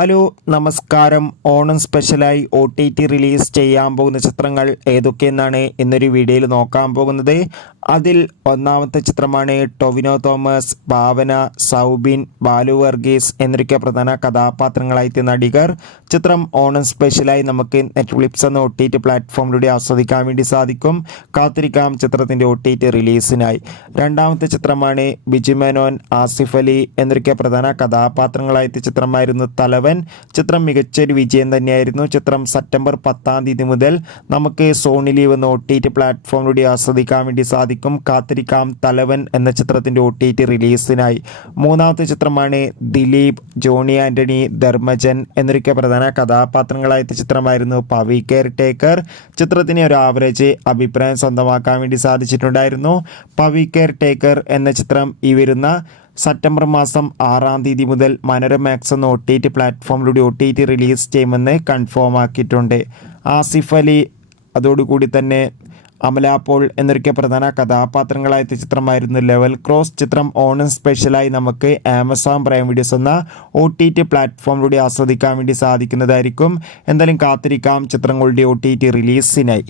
Hello നമസ്കാരം. Onam സ്പെഷ്യലായി OTT release ചെയ്യാൻ പോകുന്ന ചിത്രങ്ങൾ ഏതൊക്കെയെന്നാണ് ഇന്നൊരു വീഡിയോയിൽ നോക്കാൻ പോകുന്നത്. അതിൽ ഒന്നാമത്തെ ചിത്രമാണ് ടൊവിനോ തോമസ്, ഭാവന, സൗബിൻ, ബാലു വർഗീസ് എന്നൊക്കെ പ്രധാന കഥാപാത്രങ്ങളായി നടികർ. ചിത്രം ഓണം സ്പെഷ്യലായി നമുക്ക് നെറ്റ്ഫ്ലിക്സ് എന്ന OTT പ്ലാറ്റ്ഫോമിലൂടെ ആസ്വദിക്കാൻ വേണ്ടി സാധിക്കും. കാത്തിരിക്കാം ചിത്രത്തിൻ്റെ OTT റിലീസിനായി. രണ്ടാമത്തെ ചിത്രമാണ് ബിജു മേനോൻ, ആസിഫ് അലി എന്നൊക്കെ പ്രധാന കഥാപാത്രങ്ങളായി ചിത്രമായിരുന്നു തലവൻ. ചിത്രം മികച്ചൊരു വിജയം തന്നെയായിരുന്നു. ചിത്രം സെപ്റ്റംബർ 10 മുതൽ നമുക്ക് സോണി ലീവ് എന്ന OTT പ്ലാറ്റ്ഫോമിലൂടെ ആസ്വദിക്കാൻ വേണ്ടി സാധിക്കും. കാത്തിരിക്കാം തലവൻ എന്ന ചിത്രത്തിൻ്റെ OTT റിലീസിനായി. മൂന്നാമത്തെ ചിത്രമാണ് ദിലീപ്, ജോണി ആൻ്റണി, ധർമ്മജൻ എന്നൊക്കെ പ്രധാന കഥാപാത്രങ്ങളായ ചിത്രമായിരുന്നു പവി കെയർ ടേക്കർ. ചിത്രത്തിന് ഒരു ആവറേജ് അഭിപ്രായം സ്വന്തമാക്കാൻ വേണ്ടി സാധിച്ചിട്ടുണ്ടായിരുന്നു. പവി കെയർ ടേക്കർ എന്ന ചിത്രം ഈ വരുന്ന സെപ്റ്റംബർ 6 മുതൽ മനോരമാക്സ് എന്ന OTT പ്ലാറ്റ്ഫോമിലൂടെ OTT റിലീസ് ചെയ്യുമെന്ന് കൺഫേം ആക്കിയിട്ടുണ്ട്. ആസിഫ് അലി, അതോടുകൂടി തന്നെ അമല പോൾ എന്നൊക്കെ പ്രധാന കഥാപാത്രങ്ങളായ ചിത്രമായിരുന്നു ലെവൽ ക്രോസ്. ചിത്രം ഓണം സ്പെഷ്യലായി നമുക്ക് ആമസോൺ പ്രൈം വീഡിയോസ് എന്ന OTT പ്ലാറ്റ്ഫോമിലൂടെ ആസ്വദിക്കാൻ വേണ്ടി സാധിക്കുന്നതായിരിക്കും. എന്തായാലും കാത്തിരിക്കാം ചിത്രങ്ങളുടെ OTT റിലീസിനായി.